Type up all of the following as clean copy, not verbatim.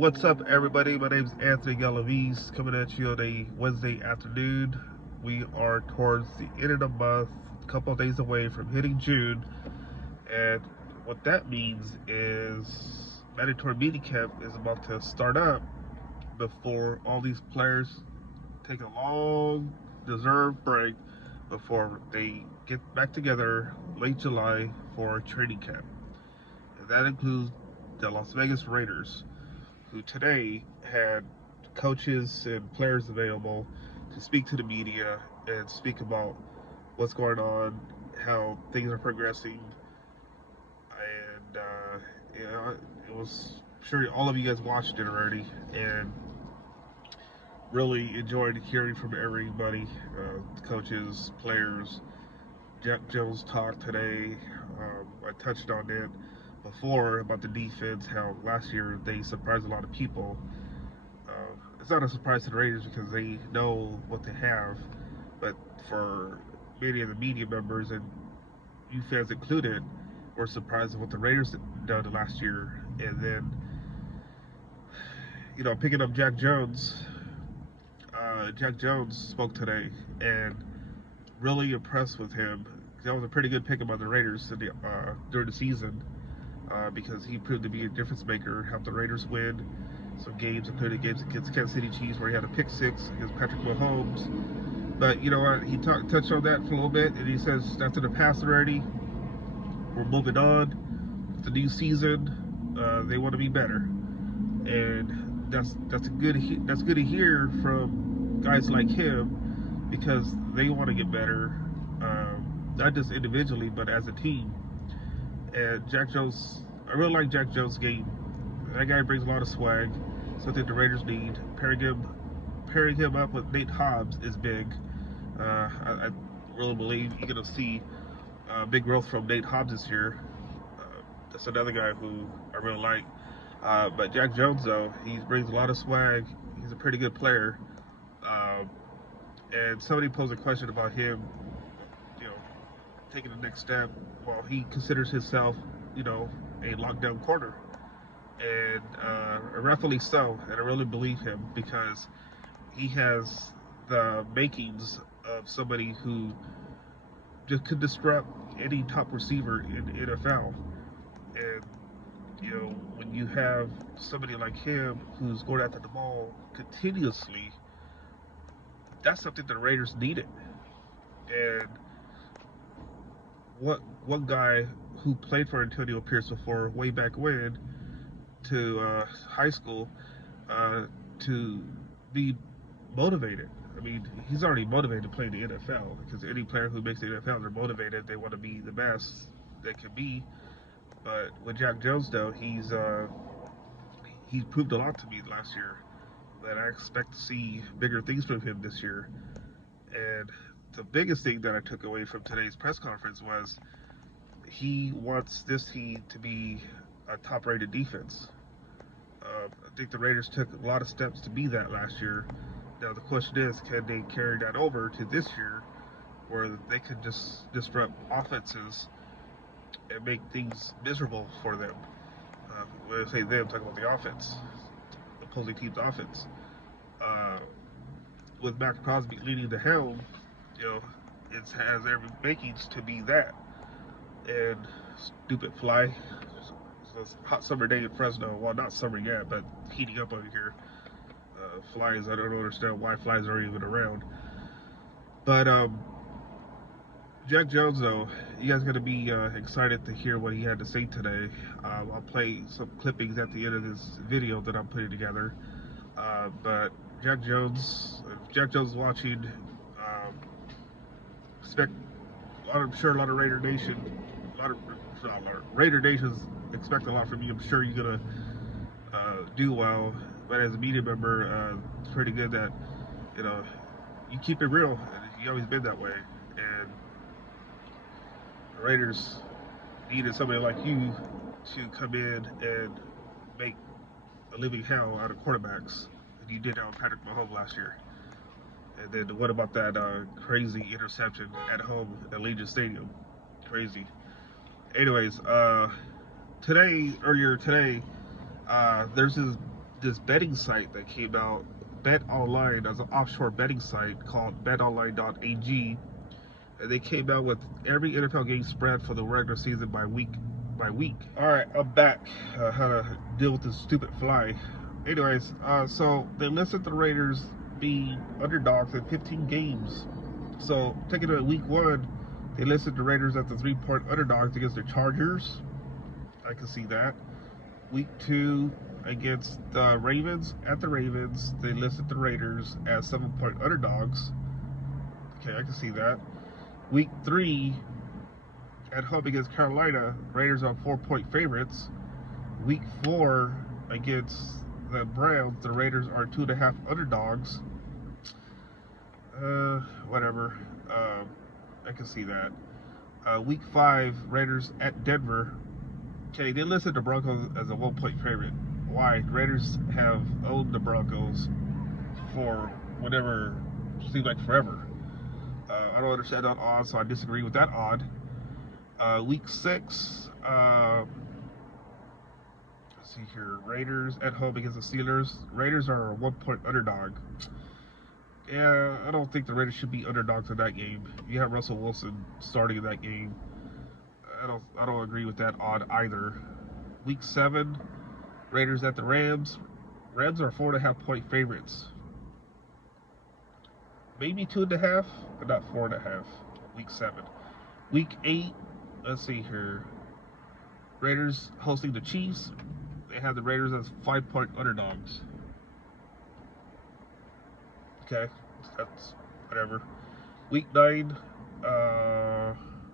What's up, everybody? My name is Anthony Galaviz, coming at you on a Wednesday afternoon. We are towards the end of the month, a couple of days away from hitting June, and what that means is mandatory minicamp is about to start up before all these players take a long, deserved break before they get back together late July for training camp. And that includes the Las Vegas Raiders, who today had coaches and players available to speak to the media and speak about what's going on, how things are progressing, and it was I'm sure all of you guys watched it already and really enjoyed hearing from everybody, coaches, players. Jack Jones talked today. I touched on it before about the defense, how last year they surprised a lot of people. It's not a surprise to the Raiders because they know what they have, but for many of the media members and you fans included, were surprised at what the Raiders done last year. And then, picking up Jack Jones, Jack Jones spoke today and really impressed with him. That was a pretty good pick by the Raiders during the season. Because he proved to be a difference maker, helped the Raiders win some games, including games against Kansas City Chiefs where he had a pick six against Patrick Mahomes. But you know what? He touched on that for a little bit, and he says that's in the past already. We're moving on. It's a new season. They want to be better, and that's good to hear from guys like him because they want to get better, not just individually but as a team. And Jack Jones, I really like Jack Jones' game. That guy brings a lot of swag, something the Raiders need. Pairing him up with Nate Hobbs is big. I really believe you're going to see big growth from Nate Hobbs this year. That's another guy who I really like. But Jack Jones, though, he brings a lot of swag. He's a pretty good player. And somebody posed a question about him, you know, taking the next step. Well, he considers himself, a lockdown corner, and rightfully so. And I really believe him because he has the makings of somebody who just could disrupt any top receiver in the NFL. And when you have somebody like him who's going after the ball continuously, that's something the Raiders needed. And one guy who played for Antonio Pierce before, way back when, to high school, to be motivated. I mean, he's already motivated to play in the NFL because any player who makes the NFL, they're motivated. They want to be the best they can be. But with Jack Jones, though, he's proved a lot to me last year. That I expect to see bigger things from him this year. And the biggest thing that I took away from today's press conference was he wants this team to be a top-rated defense. I think the Raiders took a lot of steps to be that last year. Now the question is, can they carry that over to this year, where they could just disrupt offenses and make things miserable for them? When I say them, I'm talking about the offense, the opposing team's offense. Uh, with Max Crosby leading the helm, it has every makings to be that. And stupid fly. It's a hot summer day in Fresno. Well, not summer yet, but heating up over here. Flies, I don't understand why flies are even around. But Jack Jones, though, you guys are going to be excited to hear what he had to say today. I'll play some clippings at the end of this video that I'm putting together. But Jack Jones, if Jack Jones is watching, expect I'm sure a lot of Raider Nation, Raider Nations expect a lot from you. I'm sure you're gonna do well. But as a media member, it's pretty good that you keep it real. And you always been that way. And the Raiders needed somebody like you to come in and make a living hell out of quarterbacks. And you did that with Patrick Mahomes last year. And then what about that crazy interception at home at Allegiant Stadium? Crazy. Anyways, earlier today, there's this this betting site that came out, Bet Online, as an offshore betting site called betonline.ag, and they came out with every NFL game spread for the regular season by week by week. All right, I'm back. How to deal with this stupid fly. Anyways, so they listed the Raiders being underdogs in 15 games. So taking it at week 1, they listed the Raiders as the 3-point underdogs against the Chargers. I can see that. Week 2 against the Ravens, at the Ravens, they listed the Raiders as 7-point underdogs. Okay, I can see that. Week 3 at home against Carolina, Raiders are 4-point favorites. Week 4 against the Browns, the Raiders are 2.5 underdogs. Whatever. I can see that. Week 5, Raiders at Denver. Okay, they listed the Broncos as a 1-point favorite. Why? The Raiders have owned the Broncos for whatever seems like forever. I don't understand that odd, so I disagree with that odd. Week 6, let's see here. Raiders at home against the Steelers. Raiders are a 1-point underdog. Yeah, I don't think the Raiders should be underdogs in that game. You have Russell Wilson starting in that game. I don't agree with that odd either. Week 7, Raiders at the Rams. Rams are 4.5-point favorites. Maybe 2.5, but not 4.5. Week 7. Week 8, let's see here. Raiders hosting the Chiefs. They have the Raiders as 5-point underdogs. Okay, that's whatever. Week 9,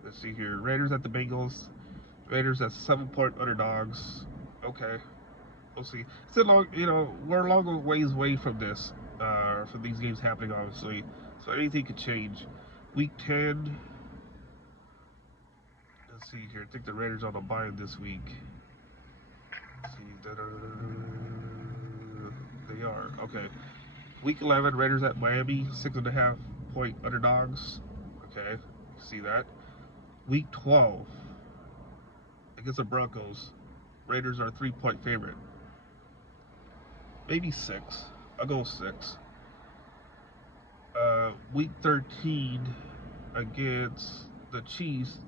let's see here. Raiders at the Bengals. Raiders as 7-point underdogs. Okay, we'll see. It's a long, we're a long ways away from this, from these games happening, obviously. So anything could change. Week 10. Let's see here. I think the Raiders are on a bye this week. Let's see. They are. Okay. Week 11, Raiders at Miami, 6.5-point underdogs. Okay, see that. Week 12, against the Broncos, Raiders are a 3-point favorite. Maybe 6. I'll go 6. Week 13, against the Chiefs,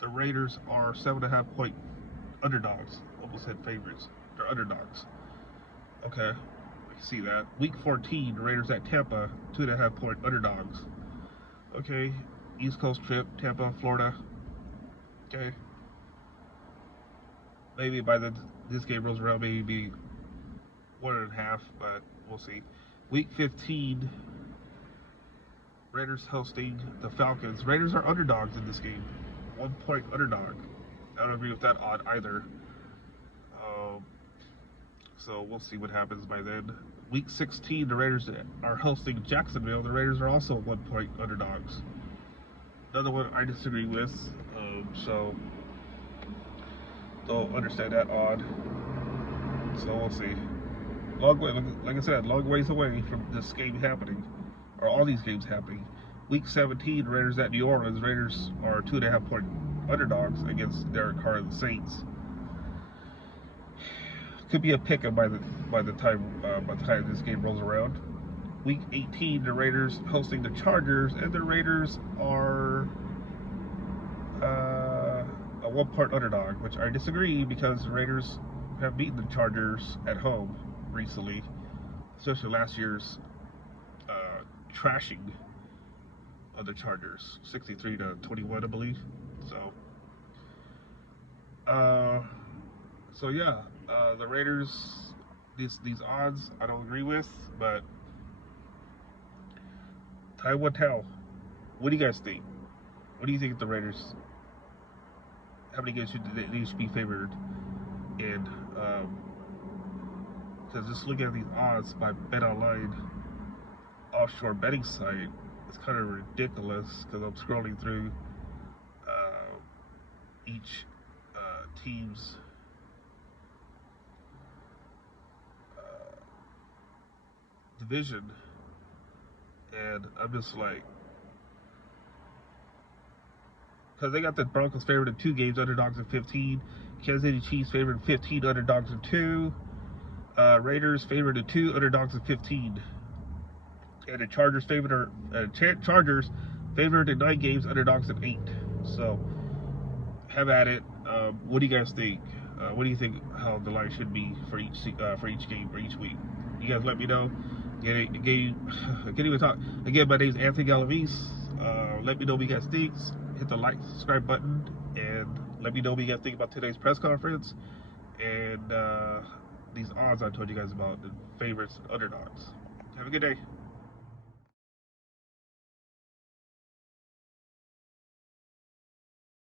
the Raiders are 7.5-point underdogs. Almost said favorites. They're underdogs. Okay. See that. Week 14, Raiders at Tampa, 2.5-point underdogs. Okay, East Coast trip, Tampa, Florida. Okay, maybe by this game rolls around, maybe be 1.5, but we'll see. Week 15, Raiders hosting the Falcons. Raiders are underdogs in this game, 1-point underdog. I don't agree with that odd either. So we'll see what happens by then. Week 16, the Raiders are hosting Jacksonville. The Raiders are also 1-point underdogs. Another one I disagree with. So don't understand that odd. So we'll see. Long way, like I said, long ways away from this game happening, or all these games happening. Week 17, Raiders at New Orleans. Raiders are 2.5-point underdogs against Derek Carr and the Saints. Could be a pick-up by the time this game rolls around. Week 18, the Raiders hosting the Chargers, and the Raiders are a 1-point underdog, which I disagree because the Raiders have beaten the Chargers at home recently, especially last year's trashing of the Chargers, 63-21, I believe. So yeah, the Raiders, these odds I don't agree with, but time will tell. What do you guys think? What do you think of the Raiders? How many games should they be favored in? Because just looking at these odds by BetOnline offshore betting site, it's kind of ridiculous because I'm scrolling through each team's division, and I'm just like, because they got the Broncos favored in 2 games, underdogs in 15. Kansas City Chiefs favored in 15, underdogs in 2. Raiders favored at 2, underdogs at 15. And the Chargers Chargers favored in 9 games, underdogs at 8. So have at it. What do you guys think? What do you think how the line should be for each game or each week? You guys let me know. I can't even talk. Again, my name is Anthony Galavis. Let me know what you guys think. Hit the like, subscribe button, and let me know what you guys think about today's press conference and these odds I told you guys about, the favorites, underdogs. Have a good day.